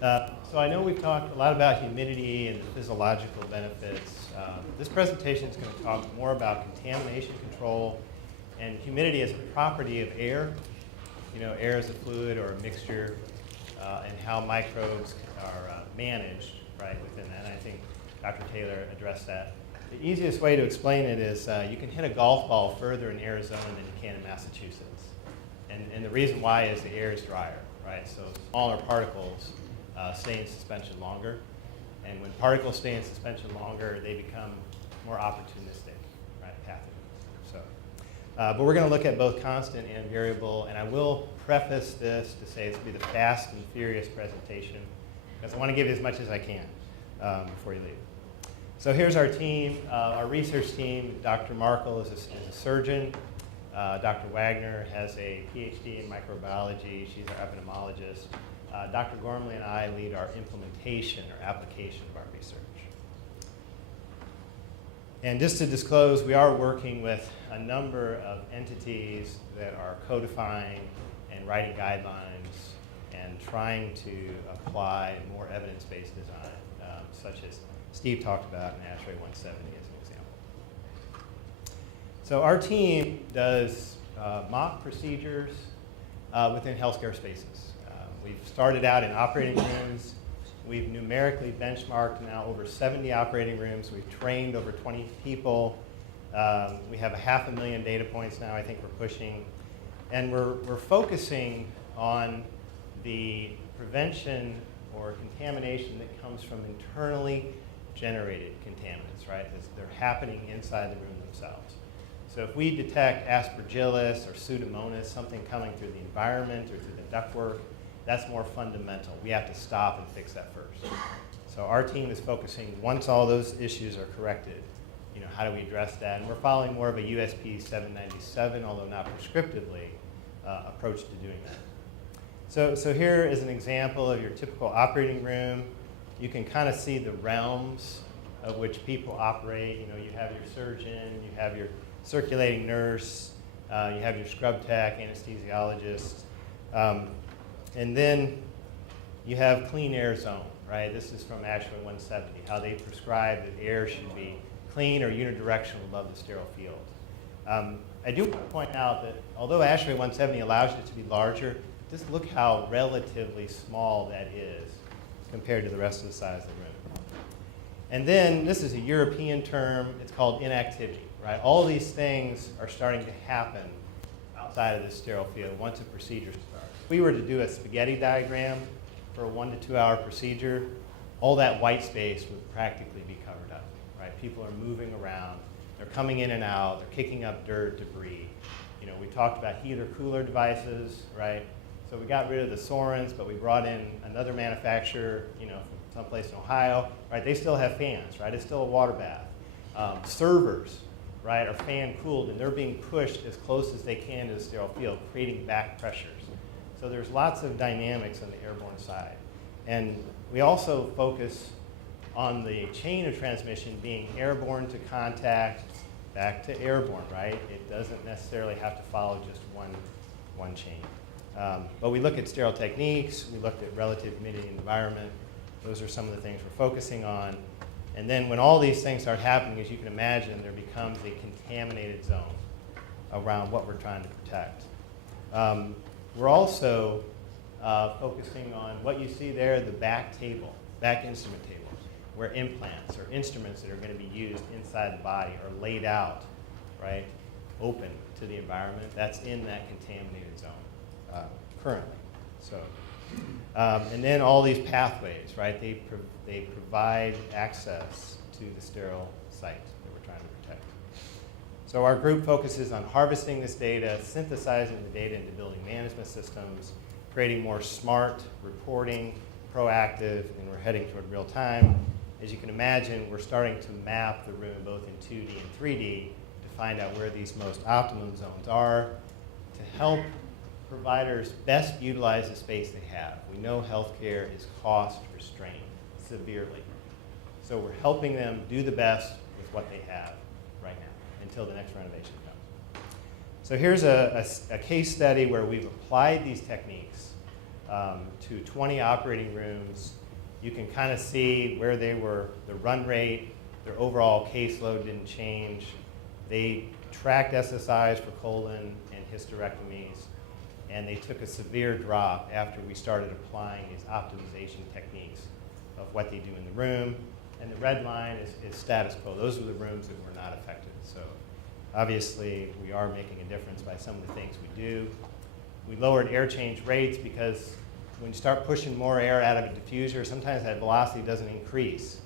So I know we've talked a lot about humidity and the physiological benefits. This presentation is going to talk more about contamination control and humidity as a property of air. You know, air is a fluid or a mixture, and how microbes are managed right within that. And I think Dr. Taylor addressed that. The easiest way to explain it is you can hit a golf ball further in Arizona than you can in Massachusetts. And the reason why is the air is drier, right? So smaller particles stay in suspension longer. And when particles stay in suspension longer, they become more opportunistic, right, pathogens. So, but we're going to look at both constant and variable. And I will preface this to say it's going to be the fast and furious presentation, because I want to give you as much as I can before you leave. So here's our team, our research team. Dr. Markle is a surgeon. Dr. Wagner has a PhD in microbiology. She's our epidemiologist. Dr. Gormley and I lead our implementation or application of our research. And just to disclose, we are working with a number of entities that are codifying and writing guidelines and trying to apply more evidence-based design, such as Steve talked about in ASHRAE 170 as an example. So our team does mock procedures within healthcare spaces. We've started out in operating rooms. We've numerically benchmarked now over 70 operating rooms. We've trained over 20 people. We have 500,000 data points now, I think we're pushing. And we're focusing on the prevention or contamination that comes from internally generated contaminants, right? They're happening inside the room themselves. So if we detect aspergillus or pseudomonas, something coming through the environment or through the ductwork, that's more fundamental. We have to stop and fix that first. So our team is focusing, once all those issues are corrected, you know, how do we address that? And we're following more of a USP 797, although not prescriptively, approach to doing that. So here is an example of your typical operating room. You can kind of see the realms of which people operate. You know, you have your surgeon, you have your circulating nurse, you have your scrub tech, anesthesiologist, and then you have clean air zone, right? This is from ASHRAE 170, how they prescribe that air should be clean or unidirectional above the sterile field. I do want to point out that although ASHRAE 170 allows it to be larger, just look how relatively small that is compared to the rest of the size of the room. And then this is a European term. It's called inactivity, right? All these things are starting to happen outside of the sterile field once a procedure starts. If we were to do a spaghetti diagram for a 1 to 2 hour procedure, all that white space would practically be covered up, right? People are moving around. They're coming in and out. They're kicking up dirt, debris. You know, we talked about heater-cooler devices, right? So we got rid of the Sorens, but we brought in another manufacturer, you know, from someplace in Ohio, right? They still have fans, right? It's still a water bath. Servers, right, are fan-cooled, and they're being pushed as close as they can to the sterile field, creating back pressures. So there's lots of dynamics on the airborne side. And we also focus on the chain of transmission being airborne to contact, back to airborne, right? It doesn't necessarily have to follow just one chain. But we look at sterile techniques, we looked at relative humidity and environment. Those are some of the things we're focusing on. And then when all these things start happening, as you can imagine, there becomes a contaminated zone around what we're trying to protect. We're also focusing on what you see there, the back instrument table, where implants or instruments that are going to be used inside the body are laid out, right, open to the environment. That's in that contaminated zone currently. So, and then all these pathways, right, they provide access to the sterile site that we're trying to protect. So our group focuses on harvesting this data, synthesizing the data into building management systems, creating more smart reporting, proactive, and we're heading toward real time. As you can imagine, we're starting to map the room both in 2D and 3D to find out where these most optimum zones are to help providers best utilize the space they have. We know healthcare is cost restrained severely. So we're helping them do the best with what they have right now until the next renovation comes. So here's a case study where we've applied these techniques to 20 operating rooms. You can kind of see where they were, the run rate, their overall caseload didn't change. They tracked SSIs for colon and hysterectomies, and they took a severe drop after we started applying these optimization techniques of what they do in the room. And the red line is status quo. Those are the rooms that were not affected. So obviously, we are making a difference by some of the things we do. We lowered air change rates because when you start pushing more air out of a diffuser, sometimes that velocity doesn't increase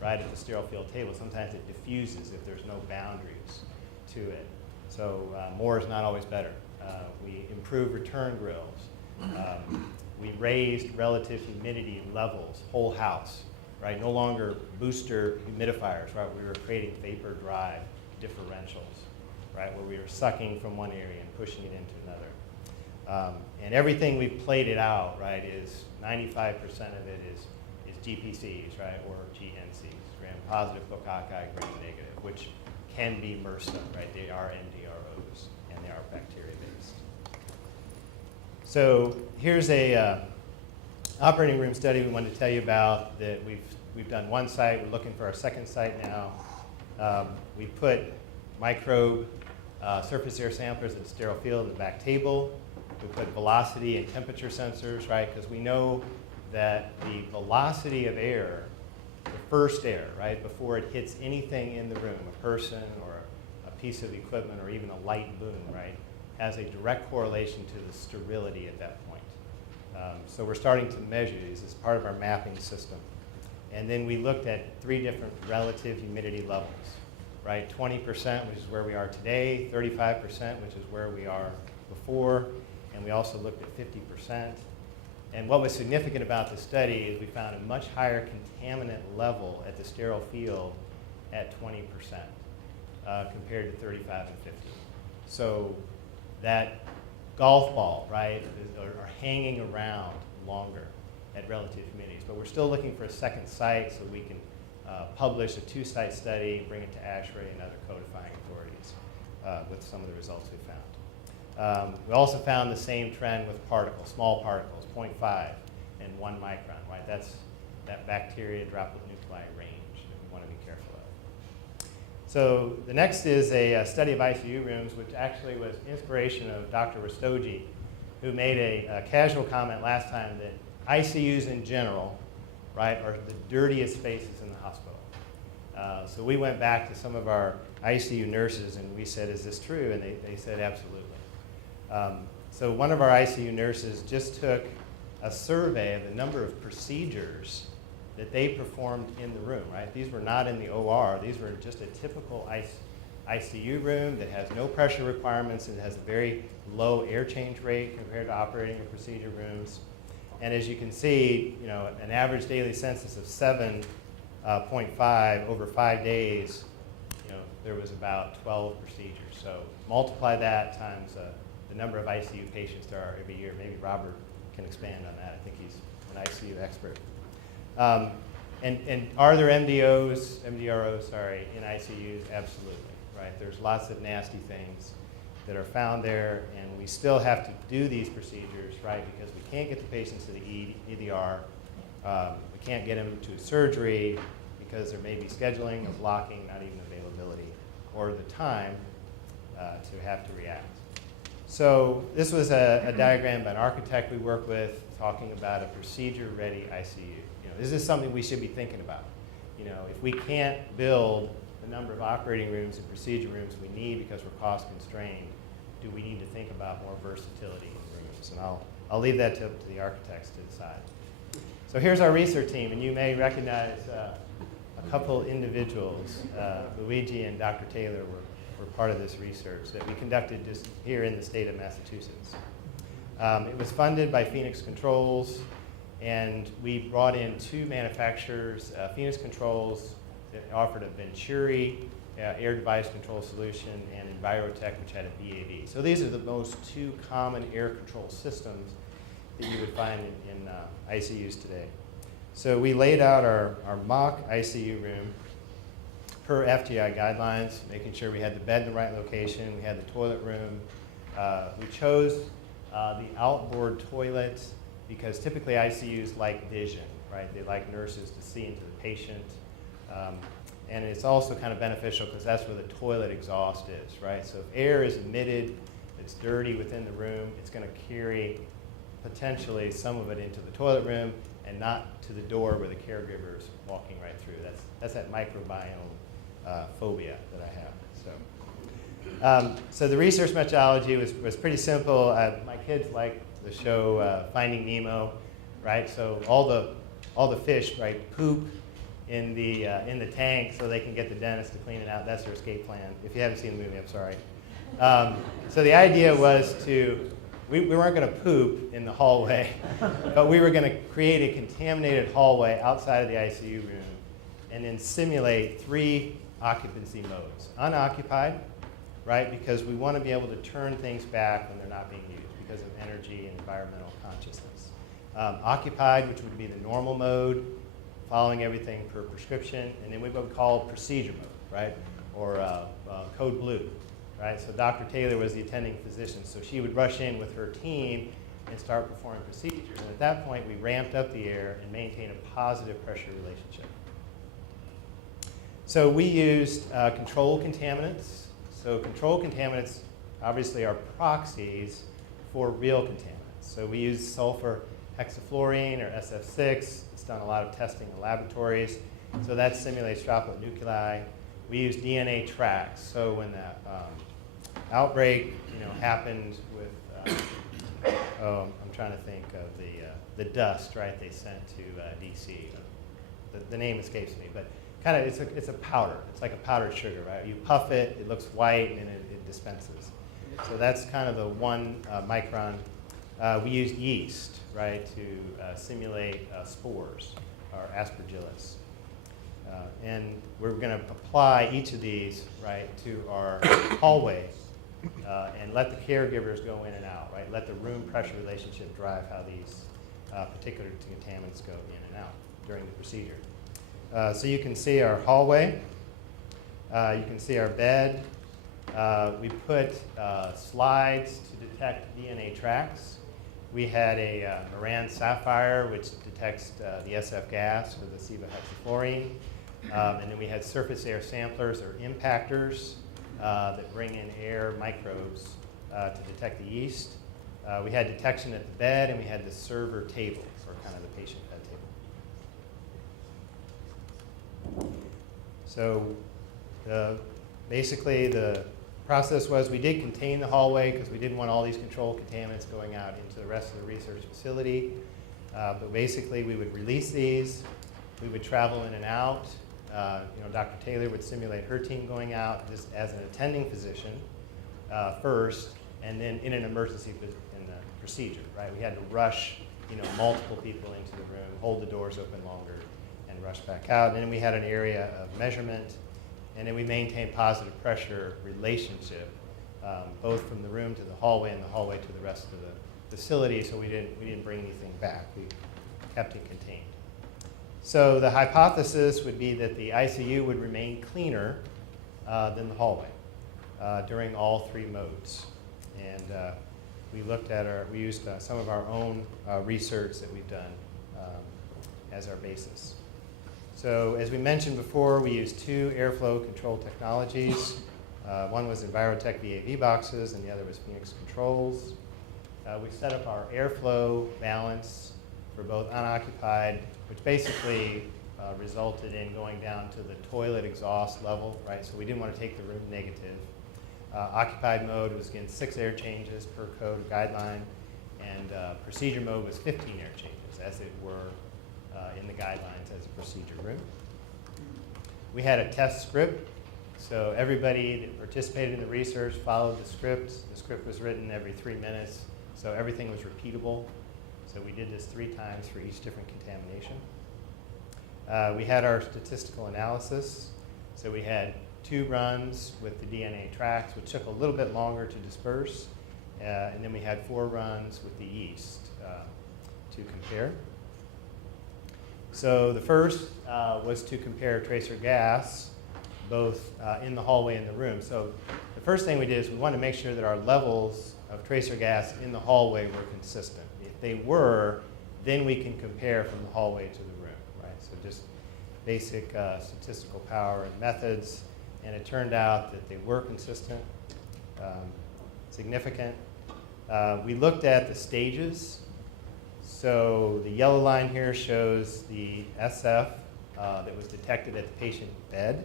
right at the sterile field table. Sometimes it diffuses if there's no boundaries to it. So more is not always better. We improved return grills. We raised relative humidity levels, whole house, right? No longer booster humidifiers, right? We were creating vapor drive differentials, right? Where we were sucking from one area and pushing it into another. And everything we've plated out, right, is 95% of it is GPCs, right, or GNCs, gram-positive cocci, gram-negative, which can be MRSA, right? They are MDROs, and they are bacteria-based. So here's a operating room study we wanted to tell you about that we've done one site. We're looking for our second site now. We put microbe surface air samplers at the sterile field in the back table. We put velocity and temperature sensors, right? Because we know that the velocity of air, the first air, right, before it hits anything in the room, a person or a piece of equipment or even a light boom, right, has a direct correlation to the sterility at that point. So we're starting to measure these as part of our mapping system. And then we looked at 3 different relative humidity levels, right? 20%, which is where we are today, 35%, which is where we are before, and we also looked at 50%. And what was significant about this study is we found a much higher contaminant level at the sterile field at 20% compared to 35 and 50. So that golf ball, right, are hanging around longer at relative humidities. But we're still looking for a second site so we can publish a 2-site study, bring it to ASHRAE and other codifying authorities with some of the results we found. We also found the same trend with particles, small particles, 0.5 and 1 micron, right? That's that bacteria droplet nuclei range that we want to be careful of. So the next is a study of ICU rooms, which actually was inspiration of Dr. Rastogi, who made a casual comment last time that ICUs in general, right, are the dirtiest spaces in the hospital. So we went back to some of our ICU nurses and we said, is this true? And they said, absolutely. So one of our ICU nurses just took a survey of the number of procedures that they performed in the room, right? These were not in the OR. These were just a typical ICU room that has no pressure requirements and has a very low air change rate compared to operating or procedure rooms. And as you can see, you know, an average daily census of 7.5 over 5 days, you know, there was about 12 procedures. So multiply that times the number of ICU patients there are every year. Maybe Robert can expand on that. I think he's an ICU expert. And are there MDROs, in ICUs? Absolutely, right? There's lots of nasty things that are found there, and we still have to do these procedures, right? Because we can't get the patients to the EDR. We can't get them to surgery because there may be scheduling or blocking, not even availability, or the time to have to react. So this was a diagram by an architect we work with talking about a procedure-ready ICU. You know, this is something we should be thinking about. You know, if we can't build the number of operating rooms and procedure rooms we need because we're cost constrained, do we need to think about more versatility in rooms? And I'll leave that to the architects to decide. So here's our research team, and you may recognize a couple individuals. Luigi and Dr. Taylor were part of this research that we conducted just here in the state of Massachusetts. It was funded by Phoenix Controls, and we brought in 2 manufacturers, Phoenix Controls that offered a Venturi air device control solution, and Envirotech, which had a VAV. So these are the most 2 common air control systems that you would find in ICUs today. So we laid out our mock ICU room per FTI guidelines, making sure we had the bed in the right location, we had the toilet room. We chose the outboard toilet because typically ICUs like vision, right? They like nurses to see into the patient. And it's also kind of beneficial because that's where the toilet exhaust is, right? So if air is emitted, it's dirty within the room, it's going to carry potentially some of it into the toilet room and not to the door where the caregiver is walking right through. That's that microbiome phobia that I have. So the research methodology was pretty simple. My kids like the show Finding Nemo, right? So all the fish, right, poop in the tank so they can get the dentist to clean it out. That's their escape plan. If you haven't seen the movie, I'm sorry. So the idea was we weren't going to poop in the hallway, but we were going to create a contaminated hallway outside of the ICU room and then simulate 3 occupancy modes. Unoccupied, right, because we want to be able to turn things back when they're not being used because of energy and environmental consciousness. Occupied, which would be the normal mode, following everything per prescription, and then we would call procedure mode, right, or code blue. Right? So Dr. Taylor was the attending physician, so she would rush in with her team and start performing procedures. And at that point, we ramped up the air and maintained a positive pressure relationship. So we used control contaminants. So control contaminants obviously are proxies for real contaminants. So we use sulfur hexafluorine or SF6. It's done a lot of testing in laboratories. So that simulates droplet nuclei. We use DNA tracks. So when the outbreak, happened with, I'm trying to think of the dust, right? They sent to DC. The name escapes me, but kind of it's a powder. It's like a powdered sugar, right? You puff it, it looks white, and it dispenses. So that's kind of the 1 micron. We used yeast, right, to simulate spores or aspergillus. And we're going to apply each of these, right, to our hallway and let the caregivers go in and out, right? Let the room pressure relationship drive how these particular contaminants go in and out during the procedure. So you can see our hallway. You can see our bed. We put slides to detect DNA tracks. We had a Moran Sapphire, which detects the SF gas or the hexafluorine. And then we had surface air samplers or impactors that bring in air microbes to detect the yeast. We had detection at the bed, and we had the server table, or kind of the patient bed table. So basically the process was we did contain the hallway because we didn't want all these controlled contaminants going out into the rest of the research facility. But basically we would release these. We would travel in and out. Dr. Taylor would simulate her team going out just as an attending physician first, and then in an emergency in the procedure, right? We had to rush, multiple people into the room, hold the doors open longer, and rush back out. And then we had an area of measurement, and then we maintained positive pressure relationship, both from the room to the hallway and the hallway to the rest of the facility. So we didn't bring anything back. We kept it contained. So the hypothesis would be that the ICU would remain cleaner than the hallway during all 3 modes. And we used some of our own research that we've done as our basis. So as we mentioned before, we used 2 airflow control technologies. One was Envirotech VAV boxes, and the other was Phoenix Controls. We set up our airflow balance for both unoccupied, which basically resulted in going down to the toilet exhaust level, right? So we didn't want to take the room negative. Occupied mode was, again, 6 air changes per code guideline, and procedure mode was 15 air changes, as it were in the guidelines as a procedure room. We had a test script, so everybody that participated in the research followed the script. The script was written every 3 minutes, so everything was repeatable. So we did this 3 times for each different contamination. We had our statistical analysis. So we had 2 runs with the DNA tracks, which took a little bit longer to disperse. And then we had 4 runs with the yeast to compare. So the first was to compare tracer gas, both in the hallway and the room. So the first thing we did is we wanted to make sure that our levels of tracer gas in the hallway were consistent. If they were, then we can compare from the hallway to the room, right? So just basic statistical power and methods, and it turned out that they were consistent, significant. We looked at the stages. So the yellow line here shows the SF that was detected at the patient bed.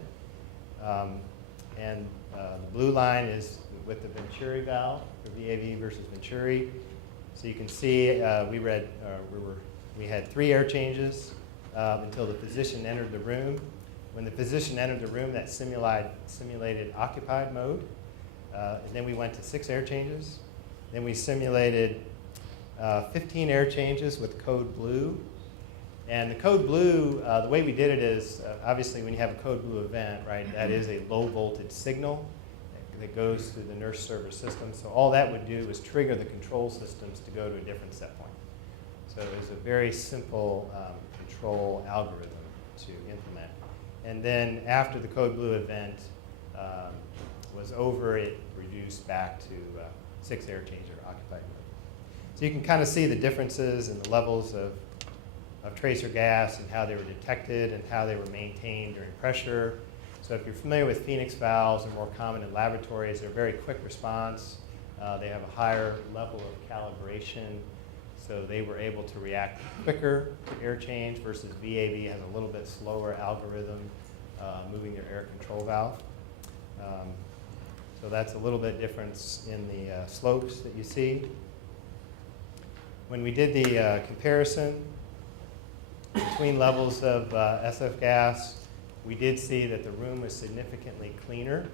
And the blue line is with the Venturi valve for VAV versus Venturi. So you can see we had 3 air changes until the physician entered the room. When the physician entered the room, that simulated occupied mode. And then we went to 6 air changes. Then we simulated 15 air changes with code blue. And the code blue, the way we did it is, obviously when you have a code blue event, right, that is a low voltage signal that goes through the nurse server system. So all that would do is trigger the control systems to go to a different set point. So it's a very simple control algorithm to implement. And then after the code blue event was over, it reduced back to 6 air change or occupied mode. So you can kind of see the differences in the levels of tracer gas and how they were detected and how they were maintained during pressure. So if you're familiar with Phoenix valves, they're more common in laboratories. They're very quick response. They have a higher level of calibration. So they were able to react quicker to air change versus VAV has a little bit slower algorithm moving their air control valve. So that's a little bit difference in the slopes that you see. When we did the comparison between levels of SF gas, we did see that the room was significantly cleaner.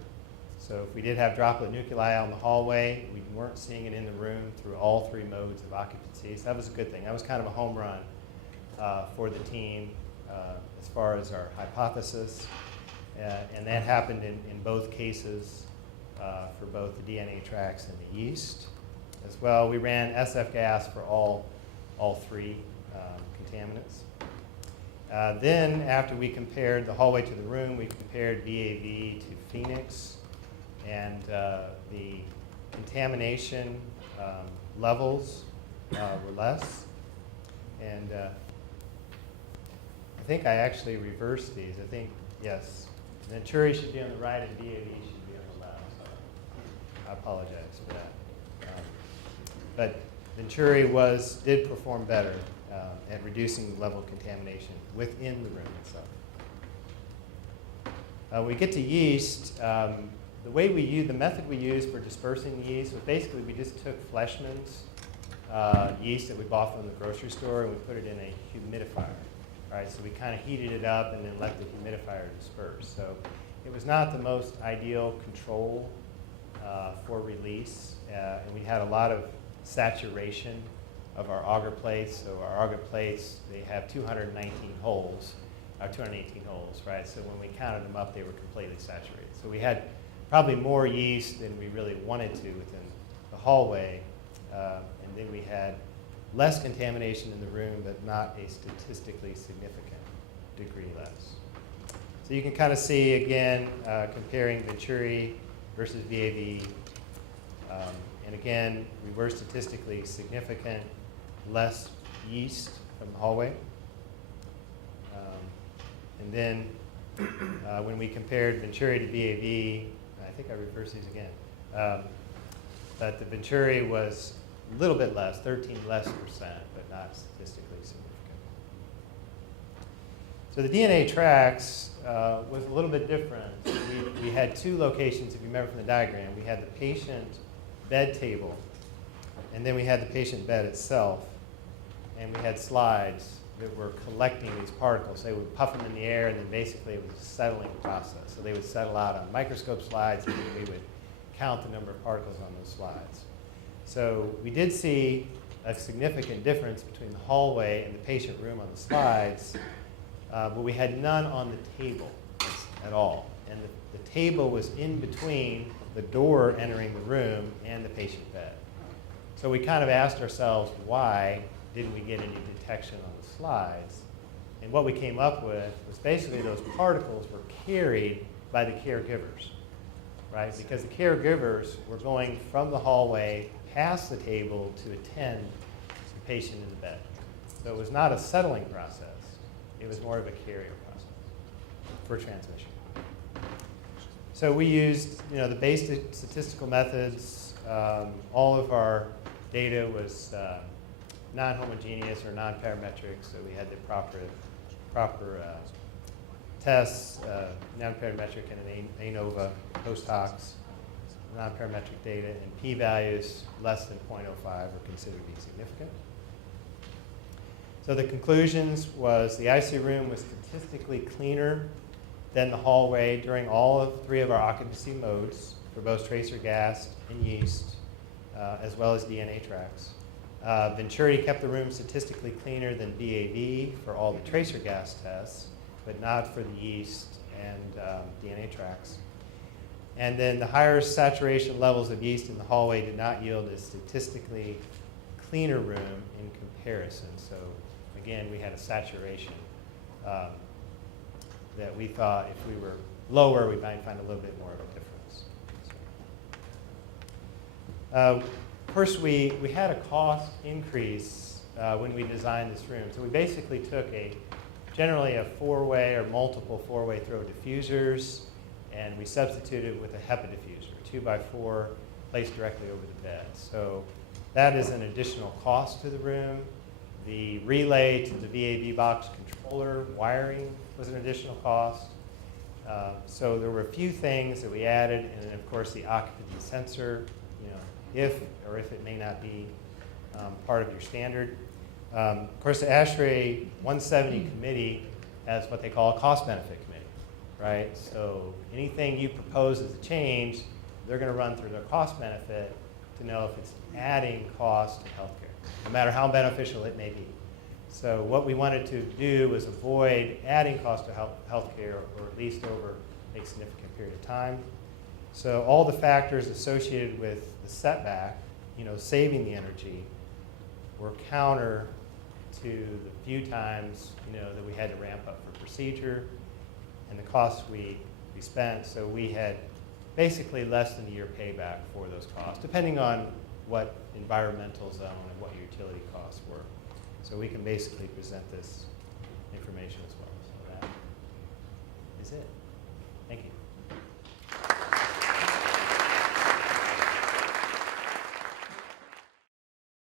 So if we did have droplet nuclei out in the hallway, we weren't seeing it in the room through all 3 modes of occupancy. So that was a good thing. That was kind of a home run for the team as far as our hypothesis. And that happened in both cases for both the DNA tracks and the yeast. As well, we ran SF gas for all 3 contaminants. Then after we compared the hallway to the room, we compared VAV to Phoenix, and the contamination levels were less. And I think I actually reversed these. I think, yes, Venturi should be on the right and VAV should be on the left. So I apologize for that. But Venturi did perform better at reducing the level of contamination within the room itself. When we get to yeast, the method we used for dispersing the yeast was basically we just took Fleshman's yeast that we bought from the grocery store and we put it in a humidifier. Right? So we kind of heated it up and then let the humidifier disperse. So it was not the most ideal control for release, and we had a lot of saturation of our auger plates. So our auger plates, they have 218 holes, right? So when we counted them up, they were completely saturated. So we had probably more yeast than we really wanted to within the hallway, and then we had less contamination in the room, but not a statistically significant degree less. So you can kind of see, again, comparing Venturi versus VAV. And again, we were statistically significant, less yeast from the hallway. And then when we compared Venturi to VAV, I think I reversed these again, but the Venturi was a little bit less, 13% less, but not statistically significant. So the DNA tracks was a little bit different. We had 2 locations, if you remember from the diagram. We had the patient bed table, and then we had the patient bed itself, and we had slides that were collecting these particles. They would puff them in the air, and then basically it was a settling process. So they would settle out on microscope slides, and we would count the number of particles on those slides. So we did see a significant difference between the hallway and the patient room on the slides, but we had none on the table at all. And the table was in between the door entering the room and the patient bed. So we kind of asked ourselves, why didn't we get any detection on the slides? And what we came up with was basically those particles were carried by the caregivers, right? Because the caregivers were going from the hallway past the table to attend the patient in the bed. So it was not a settling process. It was more of a carrier process for transmission. So we used, the basic statistical methods. All of our data was non-homogeneous or non-parametric, so we had the proper tests, non-parametric and an ANOVA post-hocs, non-parametric data, and p-values less than 0.05 were considered to be significant. So the conclusions was the IC room was statistically cleaner than the hallway during all of 3 of our occupancy modes for both tracer gas and yeast, as well as DNA tracks. Venturi kept the room statistically cleaner than BAV for all the tracer gas tests, but not for the yeast and DNA tracks. And then the higher saturation levels of yeast in the hallway did not yield a statistically cleaner room in comparison. So again, we had a saturation that we thought if we were lower, we might find a little bit more of a difference. First, we had a cost increase when we designed this room. So we basically took generally a 4-way or multiple 4-way throw diffusers, and we substituted it with a HEPA diffuser, 2x4 placed directly over the bed. So that is an additional cost to the room. The relay to the VAV box controller wiring was an additional cost. So there were a few things that we added, and then of course the occupancy sensor, if it may not be part of your standard. Of course, the ASHRAE 170 committee has what they call a cost-benefit committee, right? So anything you propose as a change, they're going to run through their cost-benefit to know if it's adding cost to healthcare, no matter how beneficial it may be. So what we wanted to do was avoid adding cost to healthcare, or at least over a significant period of time. So all the factors associated with the setback, saving the energy, were counter to the few times, that we had to ramp up for procedure and the costs we spent. So we had basically less than a year payback for those costs, depending on what environmental zone and what your utility costs were. So we can basically present this information as well. So that is it. Thank you.